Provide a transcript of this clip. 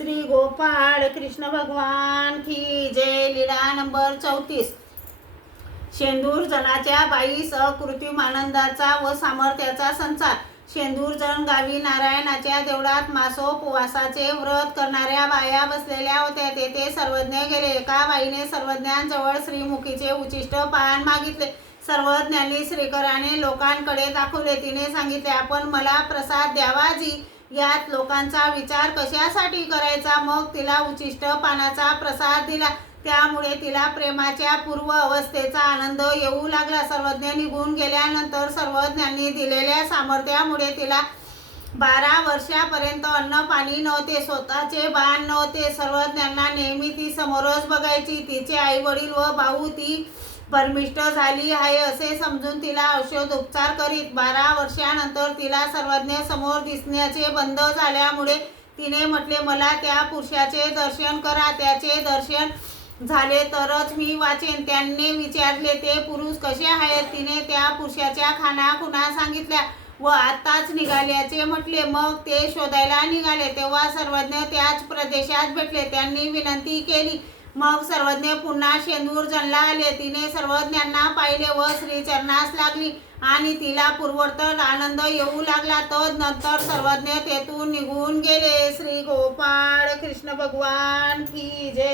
श्री गोपाळ कृष्ण भगवान की जय. लीला नंबर चौतीस. शेंदूर जनाच्या बाईस अकृत्रिम आनंदाचा व सामर्थ्याचा संचार शेंदूर जण गावी नारायणाच्या देवळात मासोपवासाचे व्रत करणाऱ्या बाया बसलेल्या होत्या. तेथे सर्वज्ञ गेले. एका बाईने सर्वज्ञांजवळ श्रीमुखीचे उचिष्ट पान मागितले. सर्वज्ञांनी श्रीकराने लोकांकडे दाखवले. तिने सांगितले आपण मला प्रसाद द्यावा जी. यात लोकांचा विचार कशासाठी करायचा? मग तिला उचिष्ट पानाचा प्रसाद दिला. त्यामुळे तिला प्रेमाच्या पूर्व अवस्थेचा आनंद येऊ लागला. सर्वज्ञ निघून गेल्यानंतर सर्वज्ञांनी दिलेल्या सामर्थ्यामुळे तिला बारा वर्षापर्यंत अन्न पाणी नव्हते स्वतःचे बाण नव्हते. सर्वज्ञांना नेहमी ती समोरच बघायची. तिचे आई वडील व भाऊ ती परमिष्ट झाली आहे असे समजून तिला औषध उपचार करीत बारा वर्षानंतर तिला सर्वज्ञ समोर दिसण्याचे बंद झाल्यामुळे तिने म्हटले मला त्या पुरुषाचे दर्शन करा त्याचे दर्शन झाले तरच मी वाचेन. त्यांनी विचारले ते पुरुष कसे आहेत? तिने त्या पुरुषाच्या खानाखुणा सांगितल्या व आत्ताच निघाल्याचे म्हटले. मग ते शोधायला निघाले. तेव्हा सर्वज्ञ त्याच प्रदेशात भेटले. त्यांनी विनंती केली मग सर्वज्ञ पुन्हा शेंदूर जनला आले तिने सर्वज्ञांना पाहिले व श्रीचरणास लागली. आणि तिला पूर्वोत्तर आनंद येऊ लागला. तदनंतर सर्वज्ञ तेथून निघून गेले. श्री गोपाळ कृष्ण भगवान की जय.